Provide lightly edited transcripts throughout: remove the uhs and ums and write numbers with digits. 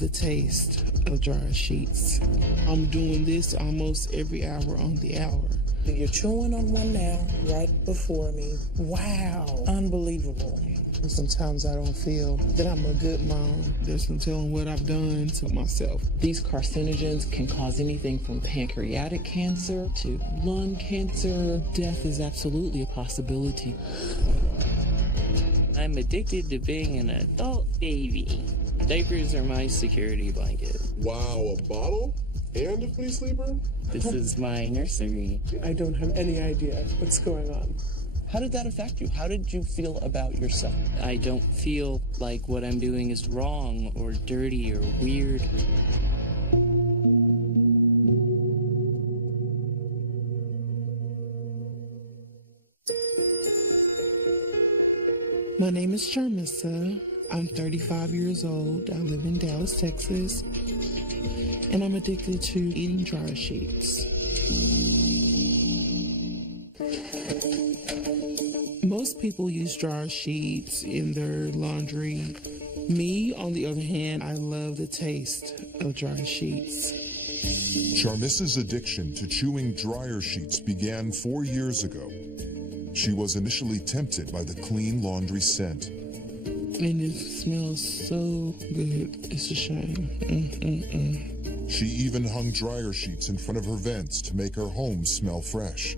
the taste of dryer sheets. I'm doing this almost every hour on the hour. You're chewing on one now, right before me. Wow, unbelievable. Sometimes I don't feel that I'm a good mom. There's no telling what I've done to myself. These carcinogens can cause anything from pancreatic cancer to lung cancer. Death is absolutely a possibility. I'm addicted to being an adult baby. Diapers are my security blanket. Wow, a bottle and a flea sleeper? This is my nursery. I don't have any idea what's going on. How did that affect you? How did you feel about yourself? I don't feel like what I'm doing is wrong or dirty or weird. My name is Charmissa. I'm 35 years old. I live in Dallas, Texas. And I'm addicted to eating dryer sheets. Most people use dryer sheets in their laundry. Me, on the other hand, I love the taste of dryer sheets. Charmissa's addiction to chewing dryer sheets began 4 years ago. She was initially tempted by the clean laundry scent. And it smells so good. It's a shame. She even hung dryer sheets in front of her vents to make her home smell fresh.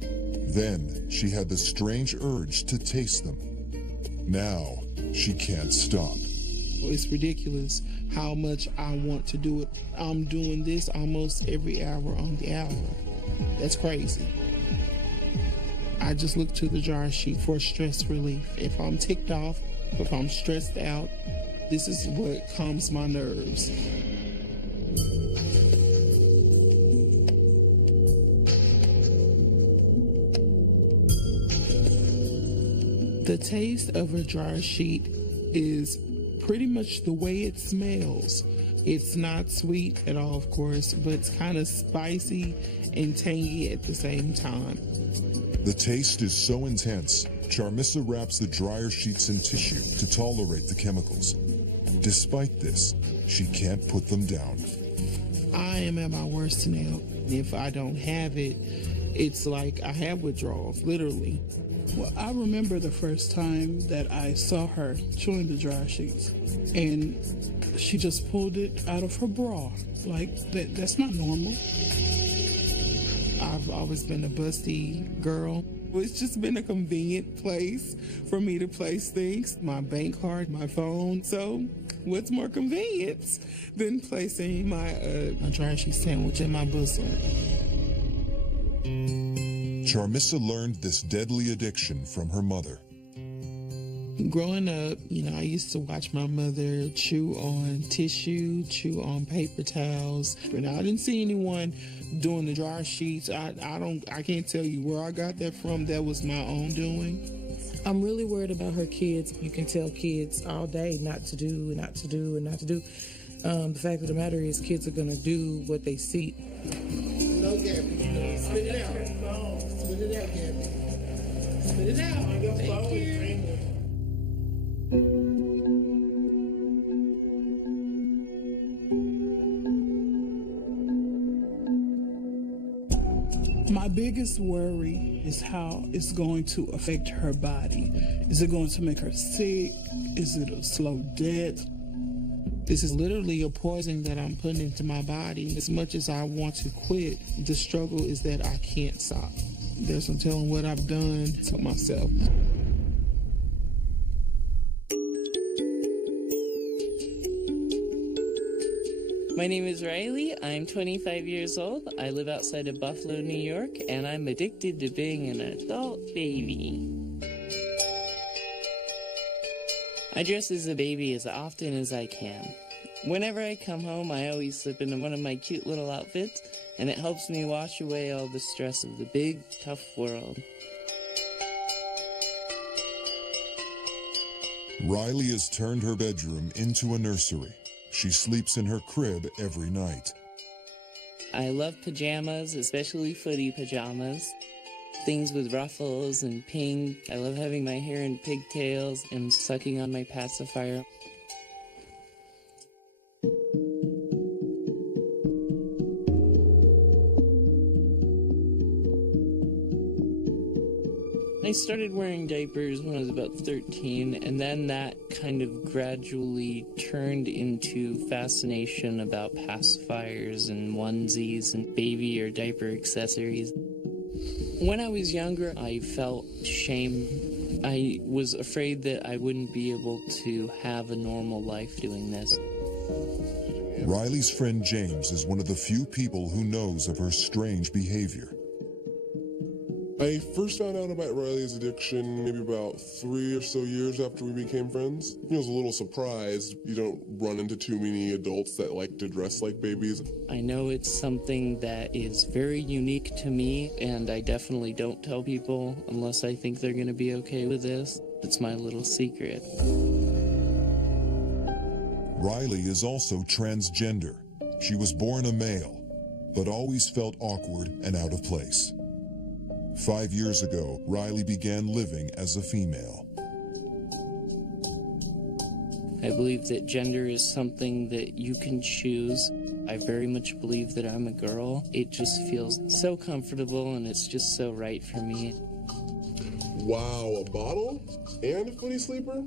Then she had the strange urge to taste them. Now she can't stop. It's ridiculous how much I want to do it. I'm doing this almost every hour on the hour. That's crazy. I just look to the dryer sheet for stress relief. If I'm ticked off, if I'm stressed out, this is what calms my nerves. The taste of a dryer sheet is pretty much the way it smells. It's not sweet at all, of course, but it's kind of spicy and tangy at the same time. The taste is so intense, Charmissa wraps the dryer sheets in tissue to tolerate the chemicals. Despite this, she can't put them down. I am at my worst now. If I don't have it, it's like I have withdrawals, literally. Well, I remember the first time that I saw her chewing the dryer sheets, and she just pulled it out of her bra. Like, that's not normal. I've always been a busty girl. It's just been a convenient place for me to place things, my bank card, my phone. So what's more convenient than placing my dryer sheet sandwich in my bosom? Charmissa learned this deadly addiction from her mother. Growing up, I used to watch my mother chew on tissue, chew on paper towels. But I didn't see anyone doing the dryer sheets. I can't tell you where I got that from. That was my own doing. I'm really worried about her kids. You can tell kids all day not to do and not to do and not to do. The fact of the matter is kids are going to do what they see. No, Gabby. Spit it out. Spit it out, Gabby. Spit it out on your phone. My biggest worry is how it's going to affect her body. Is it going to make her sick? Is it a slow death? This is literally a poison that I'm putting into my body. As much as I want to quit, the struggle is that I can't stop. There's no telling what I've done to myself. My name is Riley. I'm 25 years old. I live outside of Buffalo, New York, and I'm addicted to being an adult baby. I dress as a baby as often as I can. Whenever I come home, I always slip into one of my cute little outfits, and it helps me wash away all the stress of the big, tough world. Riley has turned her bedroom into a nursery. She sleeps in her crib every night. I love pajamas, especially footy pajamas. Things with ruffles and pink. I love having my hair in pigtails and sucking on my pacifier. I started wearing diapers when I was about 13, and then that kind of gradually turned into fascination about pacifiers and onesies and baby or diaper accessories. When I was younger, I felt shame. I was afraid that I wouldn't be able to have a normal life doing this. Riley's friend James is one of the few people who knows of her strange behavior. I first found out about Riley's addiction maybe about 3 or so years after we became friends. I was a little surprised. You don't run into too many adults that like to dress like babies. I know it's something that is very unique to me, and I definitely don't tell people unless I think they're going to be okay with this. It's my little secret. Riley is also transgender. She was born a male, but always felt awkward and out of place. 5 years ago, Riley began living as a female. I believe that gender is something that you can choose. I very much believe that I'm a girl. It just feels so comfortable, and it's just so right for me. Wow, a bottle? And a footy sleeper?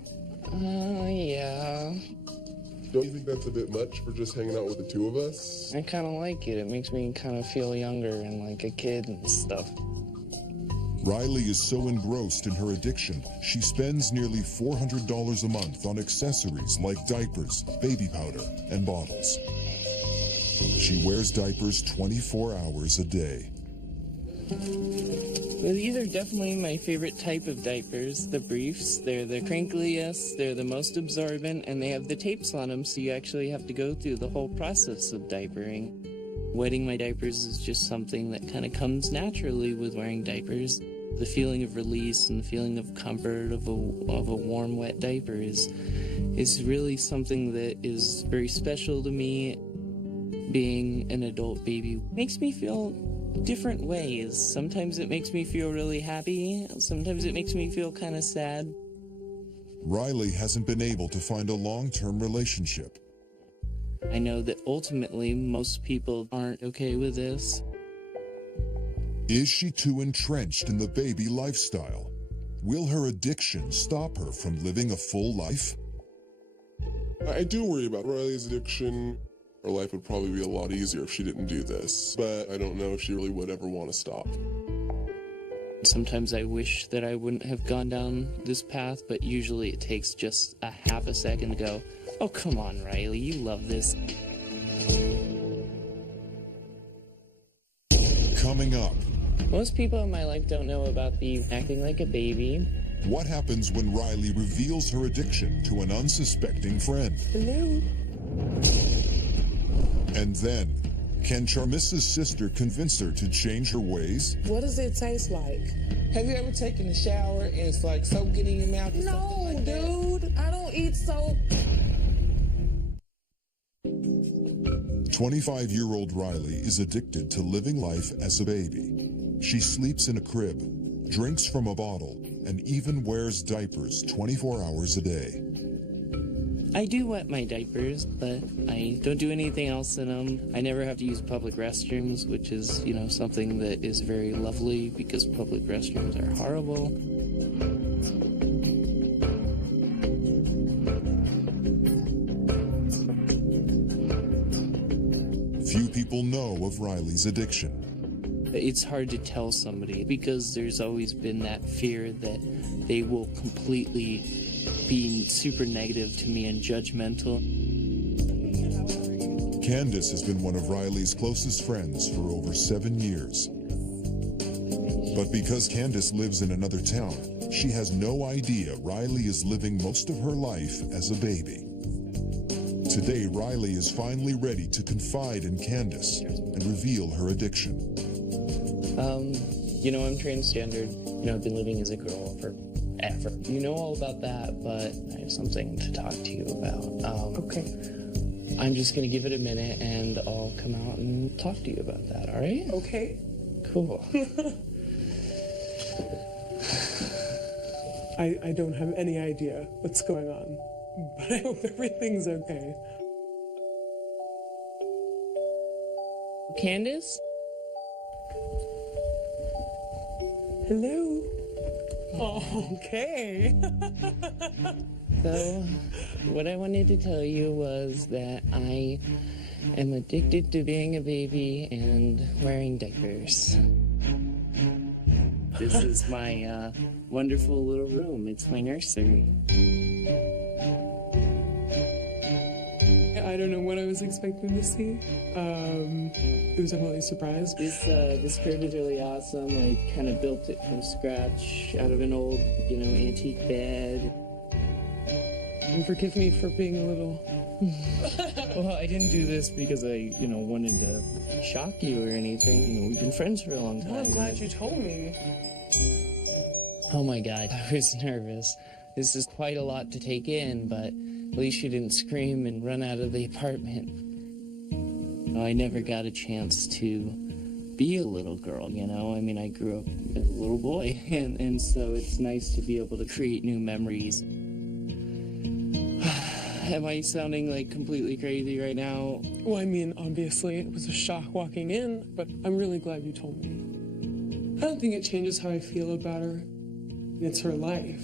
Yeah. Don't you think that's a bit much for just hanging out with the two of us? I kind of like it. It makes me kind of feel younger and like a kid and stuff. Riley is so engrossed in her addiction, she spends nearly $400 a month on accessories like diapers, baby powder, and bottles. She wears diapers 24 hours a day. Well, these are definitely my favorite type of diapers, the briefs. They're the crinkliest, they're the most absorbent, and they have the tapes on them, so you actually have to go through the whole process of diapering. Wetting my diapers is just something that kind of comes naturally with wearing diapers. The feeling of release and the feeling of comfort of a warm, wet diaper is really something that is very special to me. Being an adult baby makes me feel different ways. Sometimes it makes me feel really happy. Sometimes it makes me feel kind of sad. Riley hasn't been able to find a long-term relationship. I know that ultimately most people aren't okay with this. Is she too entrenched in the baby lifestyle? Will her addiction stop her from living a full life? I do worry about Riley's addiction. Her life would probably be a lot easier if she didn't do this, but I don't know if she really would ever want to stop. Sometimes I wish that I wouldn't have gone down this path, but usually it takes just a half a second to go, oh, come on, Riley, you love this. Coming up. Most people in my life don't know about the acting like a baby. What happens when Riley reveals her addiction to an unsuspecting friend? Hello. And then, can Charmissa's sister convince her to change her ways? What does it taste like? Have you ever taken a shower and it's like soap getting in your mouth or something like that? Dude, I don't eat soap. 25-year-old Riley is addicted to living life as a baby. She sleeps in a crib, drinks from a bottle, and even wears diapers 24 hours a day. I do wet my diapers, but I don't do anything else in them. I never have to use public restrooms, which is, something that is very lovely because public restrooms are horrible. Few people know of Riley's addiction. It's hard to tell somebody because there's always been that fear that they will completely be super negative to me and judgmental. Candace has been one of Riley's closest friends for over 7 years. But because Candace lives in another town, she has no idea Riley is living most of her life as a baby. Today, Riley is finally ready to confide in Candace and reveal her addiction. I'm transgendered. I've been living as a girl forever. You know all about that, but I have something to talk to you about. Okay. I'm just going to give it a minute, and I'll come out and talk to you about that, all right? Okay. Cool. I don't have any idea what's going on, but I hope everything's okay. Candace? Hello? Okay. So, what I wanted to tell you was that I am addicted to being a baby and wearing diapers. This is my wonderful little room. It's my nursery. I don't know what I was expecting to see. It was definitely a surprise. This crib is really awesome. I kind of built it from scratch out of an old, antique bed. And forgive me for being a little... Well, I didn't do this because I, wanted to shock you or anything. We've been friends for a long time. Oh, I'm glad you told me. Oh my God, I was nervous. This is quite a lot to take in, but at least you didn't scream and run out of the apartment. I never got a chance to be a little girl, I mean, I grew up as a little boy, and so it's nice to be able to create new memories. Am I sounding like completely crazy right now? Well, I mean, obviously, it was a shock walking in, but I'm really glad you told me. I don't think it changes how I feel about her. It's her life.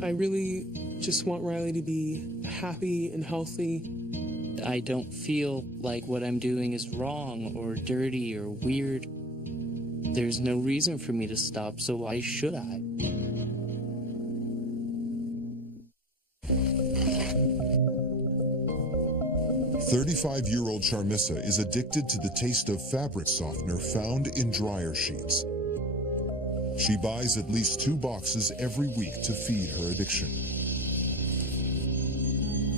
I really just want Riley to be happy and healthy. I don't feel like what I'm doing is wrong or dirty or weird. There's no reason for me to stop, so why should I? 35-year-old Charmissa is addicted to the taste of fabric softener found in dryer sheets. She buys at least 2 boxes every week to feed her addiction.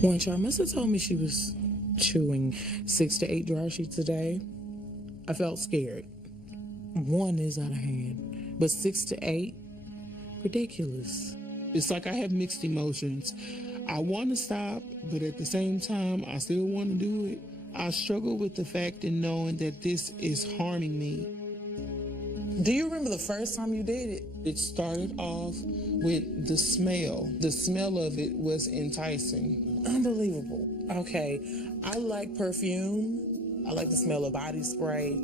When Charmissa told me she was chewing 6 to 8 dryer sheets a day, I felt scared. 1 is out of hand, but 6 to 8, ridiculous. It's like I have mixed emotions. I want to stop, but at the same time, I still want to do it. I struggle with the fact of knowing that this is harming me. Do you remember the first time you did it? It started off with the smell. The smell of it was enticing. Unbelievable. Okay, I like perfume. I like the smell of body spray,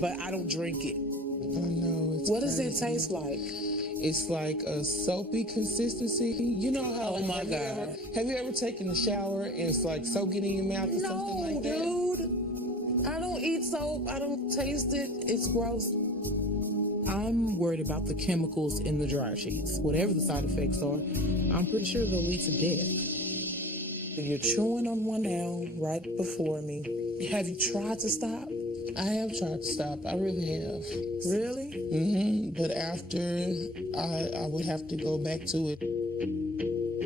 but I don't drink it. I know. What does it taste like? It's like a soapy consistency. You know how? Oh my God! Have you ever taken a shower and it's like soaking in your mouth or something like that? No, dude. I don't eat soap. I don't taste it. It's gross. I'm worried about the chemicals in the dryer sheets. Whatever the side effects are, I'm pretty sure they'll lead to death. You're chewing on one now right before me. Have you tried to stop? I have tried to stop. I really have. Really? Mm-hmm. But after, I would have to go back to it.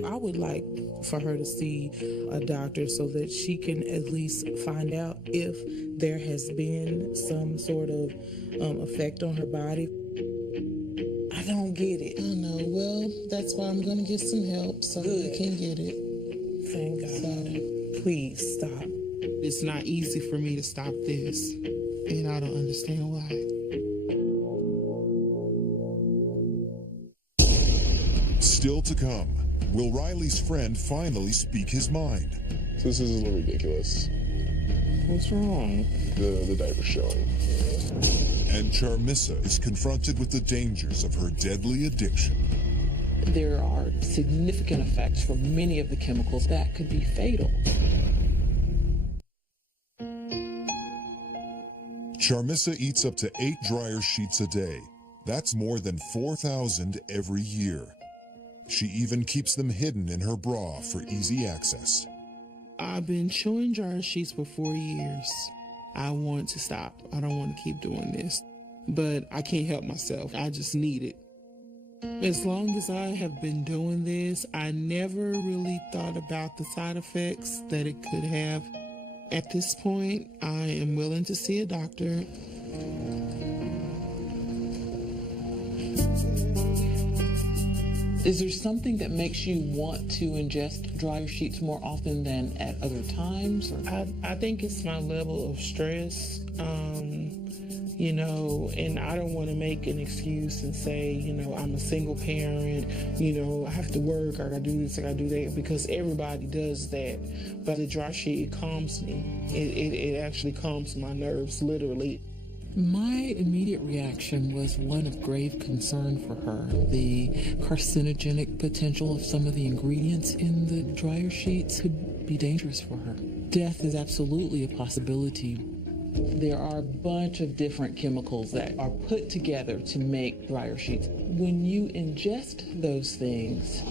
I would like for her to see a doctor so that she can at least find out if there has been some sort of effect on her body. I don't get it. I know. Well, that's why I'm going to get some help so we can get it. Thank God. So, please stop. It's not easy for me to stop this, and I don't understand why. Still to come, will Riley's friend finally speak his mind? So this is a little ridiculous. What's wrong? The diaper showing. And Charmissa is confronted with the dangers of her deadly addiction. There are significant effects from many of the chemicals that could be fatal. Charmissa eats up to 8 dryer sheets a day. That's more than 4,000 every year. She even keeps them hidden in her bra for easy access. I've been chewing dryer sheets for 4 years. I want to stop. I don't want to keep doing this. But I can't help myself. I just need it. As long as I have been doing this, I never really thought about the side effects that it could have. At this point, I am willing to see a doctor. Is there something that makes you want to ingest dryer sheets more often than at other times? I think it's my level of stress, and I don't want to make an excuse and say, I'm a single parent, I have to work, I gotta do this, I gotta do that, because everybody does that. But the dryer sheet, it calms me. It actually calms my nerves, literally. My immediate reaction was one of grave concern for her. The carcinogenic potential of some of the ingredients in the dryer sheets could be dangerous for her. Death is absolutely a possibility. There are a bunch of different chemicals that are put together to make dryer sheets. When you ingest those things,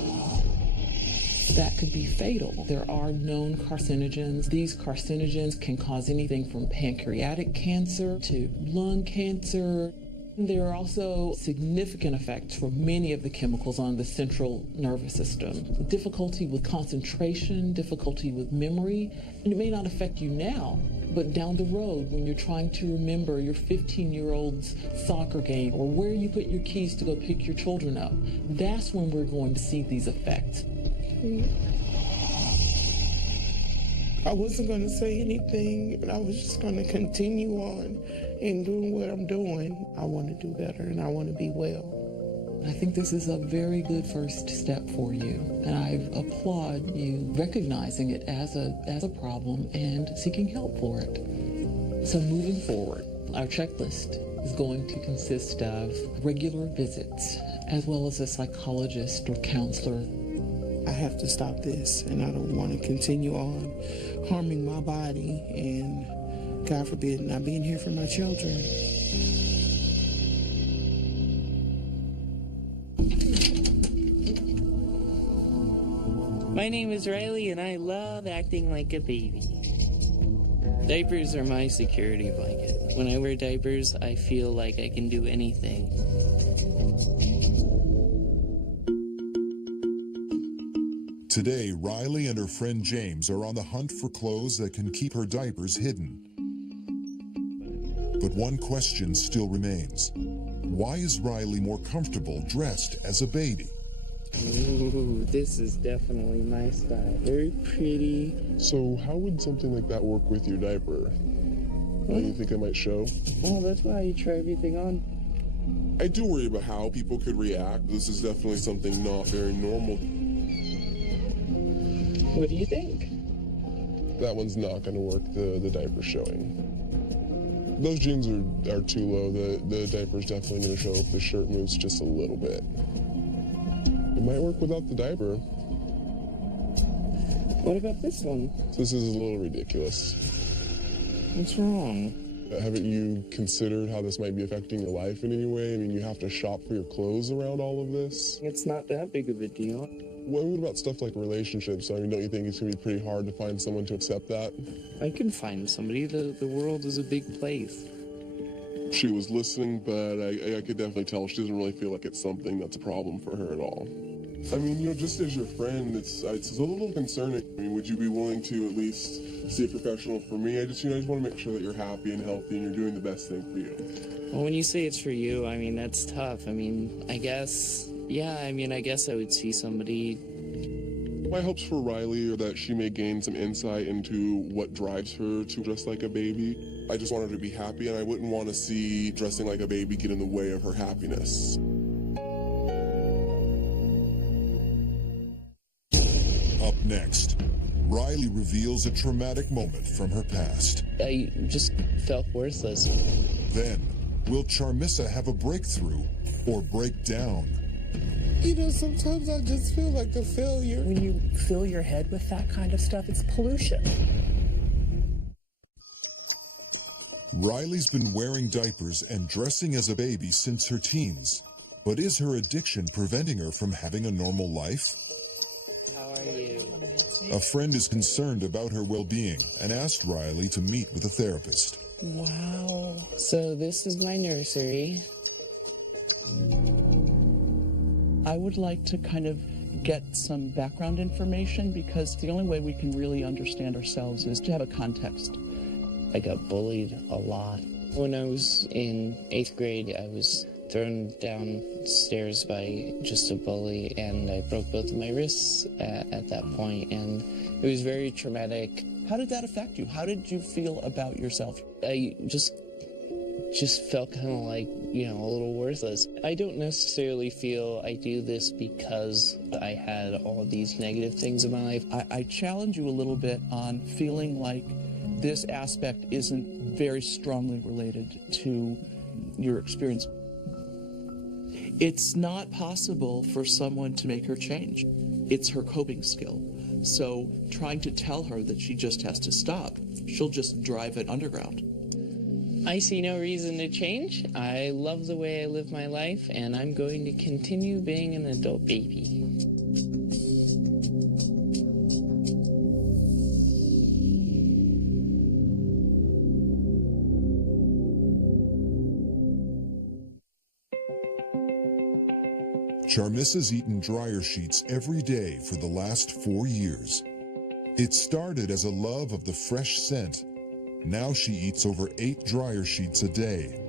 that could be fatal. There are known carcinogens. These carcinogens can cause anything from pancreatic cancer to lung cancer. There are also significant effects for many of the chemicals on the central nervous system. Difficulty with concentration, difficulty with memory, and it may not affect you now, but down the road when you're trying to remember your 15-year-old's soccer game or where you put your keys to go pick your children up, that's when we're going to see these effects. I wasn't going to say anything, and I was just going to continue on and doing what I'm doing. I want to do better, and I want to be well. I think this is a very good first step for you, and I applaud you recognizing it as a problem and seeking help for it. So moving forward, our checklist is going to consist of regular visits, as well as a psychologist or counselor. I have to stop this, and I don't want to continue on harming my body and, God forbid, not being here for my children. My name is Riley, and I love acting like a baby. Diapers are my security blanket. When I wear diapers, I feel like I can do anything. Today, Riley and her friend James are on the hunt for clothes that can keep her diapers hidden. But one question still remains. Why is Riley more comfortable dressed as a baby? Ooh, this is definitely my style. Very pretty. So how would something like that work with your diaper? You think I might show? Well, that's why you try everything on. I do worry about how people could react. This is definitely something not very normal. What do you think? That one's not going to work, the diaper showing. Those jeans are too low. The diaper's definitely going to show if the shirt moves just a little bit. It might work without the diaper. What about this one? This is a little ridiculous. What's wrong? Haven't you considered how this might be affecting your life in any way? I mean, you have to shop for your clothes around all of this. It's not that big of a deal. What about stuff like relationships? I mean, don't you think it's going to be pretty hard to find someone to accept that? I can find somebody. The world is a big place. She was listening, but I could definitely tell she doesn't really feel like it's something that's a problem for her at all. I mean, just as your friend, it's a little concerning. I mean, would you be willing to at least see a professional for me? I just want to make sure that you're happy and healthy and you're doing the best thing for you. Well, when you say it's for you, I mean, that's tough. I mean, I guess I would see somebody. My hopes for Riley are that she may gain some insight into what drives her to dress like a baby. I just want her to be happy, and I wouldn't want to see dressing like a baby get in the way of her happiness. Up next, Riley reveals a traumatic moment from her past. I just felt worthless. Then, will Charmissa have a breakthrough or break down? Sometimes I just feel like a failure. When you fill your head with that kind of stuff, it's pollution. Riley's been wearing diapers and dressing as a baby since her teens. But is her addiction preventing her from having a normal life? How are you? A friend is concerned about her well-being and asked Riley to meet with a therapist. Wow. So this is my nursery. I would like to kind of get some background information because the only way we can really understand ourselves is to have a context. I got bullied a lot. When I was in 8th grade, I was thrown downstairs by just a bully, and I broke both of my wrists at that point, and it was very traumatic. How did that affect you? How did you feel about yourself? I just felt kind of like, a little worthless. I don't necessarily feel I do this because I had all these negative things in my life. I challenge you a little bit on feeling like this aspect isn't very strongly related to your experience. It's not possible for someone to make her change. It's her coping skill. So trying to tell her that she just has to stop, she'll just drive it underground. I see no reason to change. I love the way I live my life, and I'm going to continue being an adult baby. Charmissa's eaten dryer sheets every day for the last 4 years. It started as a love of the fresh scent. Now she eats over 8 dryer sheets a day.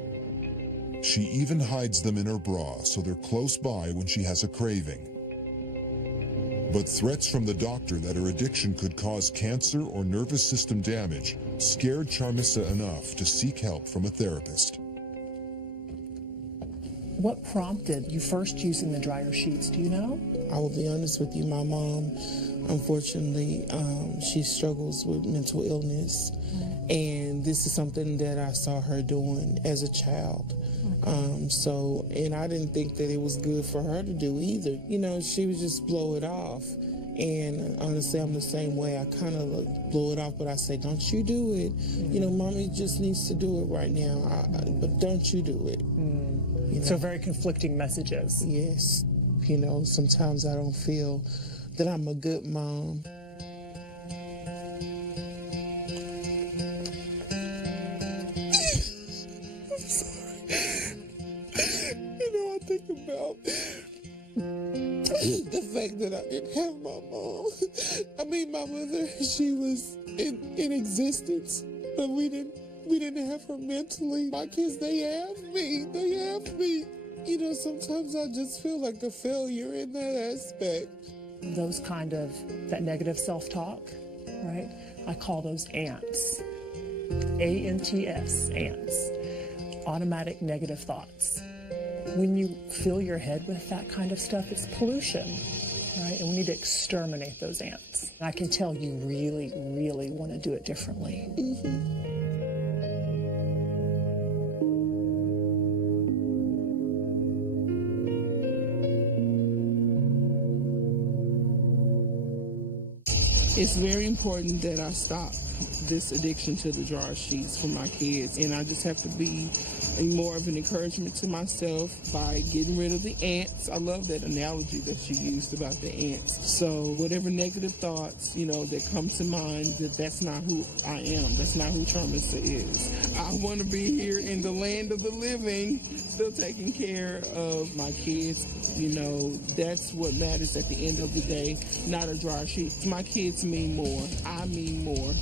She even hides them in her bra so they're close by when she has a craving. But threats from the doctor that her addiction could cause cancer or nervous system damage scared Charmissa enough to seek help from a therapist. What prompted you first using the dryer sheets? Do you know? I will be honest with you, my mom, unfortunately, she struggles with mental illness. And this is something that I saw her doing as a child. And I didn't think that it was good for her to do either. You know, she would just blow it off. And honestly, I'm the same way. I kind of blow it off, but I say, don't you do it. You know, mommy just needs to do it right now, but don't you do it. You know? So very conflicting messages. Yes. You know, sometimes I don't feel that I'm a good mom. I'm sorry. You know, I think about the fact that I didn't have my mom. I mean, my mother, she was in existence, but we didn't have her mentally. My kids, they have me. You know, sometimes I just feel like a failure in that aspect. Those kind of, that negative self-talk, right? I call those ants. A-N-T-S, ants. Automatic negative thoughts. When you fill your head with that kind of stuff, it's pollution, right? And we need to exterminate those ants. I can tell you really, really want to do it differently. It's very important that I stop this addiction to the dryer sheets for my kids, and I just have to be more of an encouragement to myself by getting rid of the ants. I love that analogy that you used about the ants. So whatever negative thoughts, you know, that come to mind, that's not who I am. That's not who Charmissa is. I want to be here in the land of the living, still taking care of my kids. You know, that's what matters at the end of the day, not a dryer sheet. My kids mean more. I mean more.